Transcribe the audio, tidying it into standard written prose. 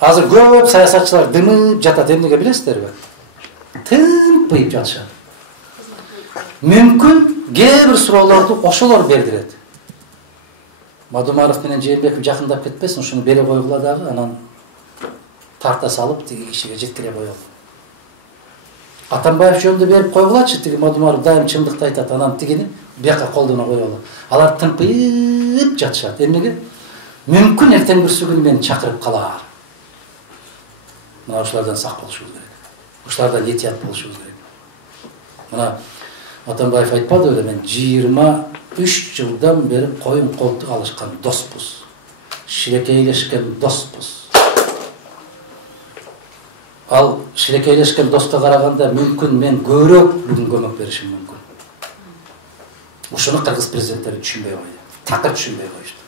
Азыр көп саясатчылар дымып жатат, эмнеге билесиздерби? Тымпыйып жатышат. Мүмкүн кээ бир суроолорду ошолор бердирет. Мадумаров менен Жээнбеков жакындап кетпесин, ушуну бере койгула дагы, анан тарта салып тиги кишиге жеткире коелу. Атамбаев жөнүндө берип койгулачы, тиги Мадумаров дайым чындыкты айтат, анан тигини бияка колдоно коелу. Алар тымпыйып жатышат. Эмнеге? Мүмкүн эртең бүрсүгүн мени чакырып калар. Мына ушулардан сак болушубуз керек. Ушулардан этият болушубуз керек. Мына Атамбаев айтпады беле, мен 23 жылдан бери коюн колтук алышкан доспуз. Шилекейлешкен доспуз. Ал шилекейлешкен доска караганда мүмкүн мен көбүрөөк бүгүн көмөк беришим мүмкүн. Ушуну кыргыз президенттери түшүнбөй койду. Такыр түшүнбөй коюшту.